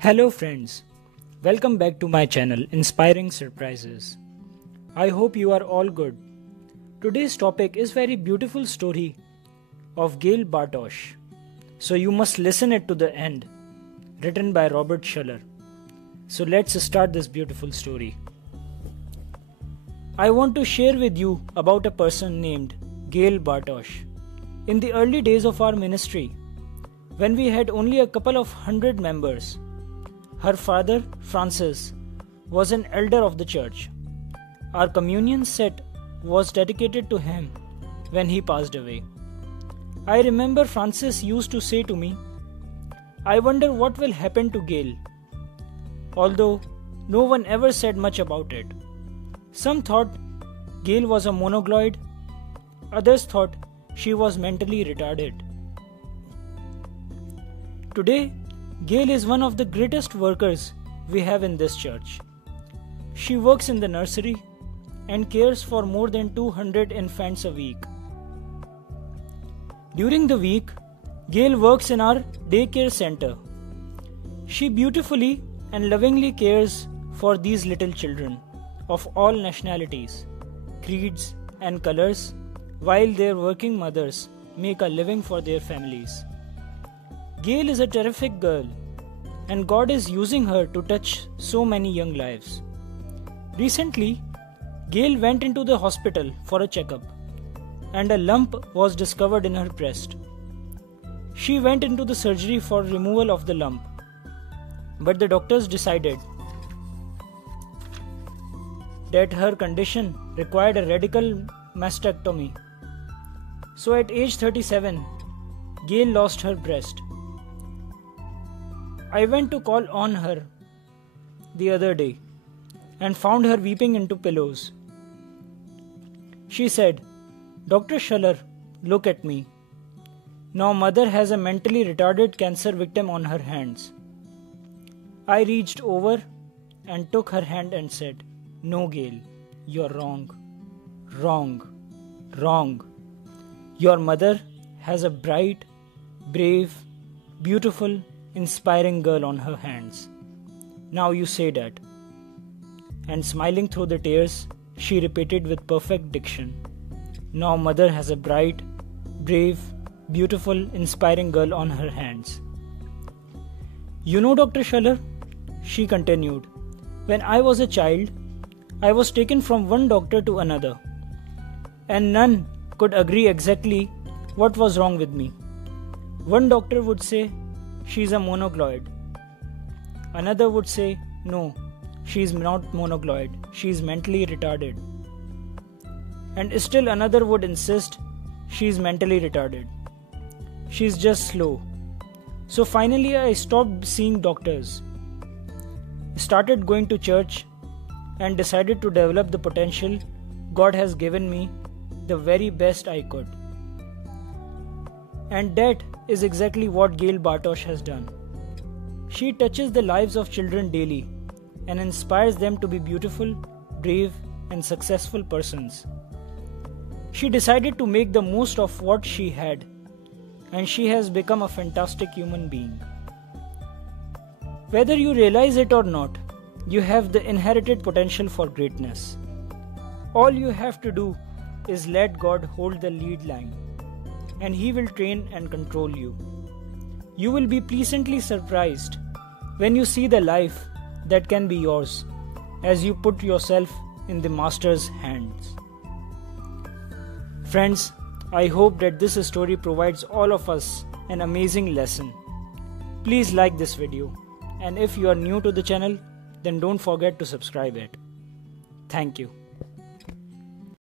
Hello friends, welcome back to my channel Inspiring Surprises. I hope you are all good. Today's topic is very beautiful story of Gail Bartosh. So you must listen it to the end, written by Robert Schuller. So let's start this beautiful story. I want to share with you about a person named Gail Bartosh. In the early days of our ministry, when we had only a couple of hundred members, her father, Francis, was an elder of the church. Our communion set was dedicated to him when he passed away. I remember Francis used to say to me, "I wonder what will happen to Gail." Although no one ever said much about it. Some thought Gail was a monogloid, others thought she was mentally retarded. Today, Gail is one of the greatest workers we have in this church. She works in the nursery and cares for more than 200 infants a week. During the week, Gail works in our daycare center. She beautifully and lovingly cares for these little children of all nationalities, creeds, and colors, while their working mothers make a living for their families. Gail is a terrific girl, and God is using her to touch so many young lives. Recently, Gail went into the hospital for a checkup, and a lump was discovered in her breast. She went into the surgery for removal of the lump, but the doctors decided that her condition required a radical mastectomy. So at age 37, Gail lost her breast. I went to call on her the other day and found her weeping into pillows. She said, "Dr. Schuller, look at me. Now mother has a mentally retarded cancer victim on her hands." I reached over and took her hand and said, "No, Gail, you're wrong. Wrong. Wrong. Your mother has a bright, brave, beautiful, inspiring girl on her hands. Now you say that." And smiling through the tears, she repeated with perfect diction, "Now mother has a bright, brave, beautiful, inspiring girl on her hands." "You know, Dr. Schuller," she continued, "when I was a child, I was taken from one doctor to another, and none could agree exactly what was wrong with me. One doctor would say, 'She's a monogloid.' Another would say, 'No, she's not monogloid, she's mentally retarded.' And still another would insist, 'She's mentally retarded. She's just slow.' So finally I stopped seeing doctors, started going to church, and decided to develop the potential God has given me the very best I could. And that is exactly what Gail Bartosh has done. She touches the lives of children daily and inspires them to be beautiful, brave, and successful persons. She decided to make the most of what she had, and she has become a fantastic human being. Whether you realize it or not, you have the inherited potential for greatness. All you have to do is let God hold the lead line, and He will train and control you. You will be pleasantly surprised when you see the life that can be yours as you put yourself in the Master's hands. Friends, I hope that this story provides all of us an amazing lesson. Please like this video, and if you are new to the channel, then don't forget to subscribe it. Thank you.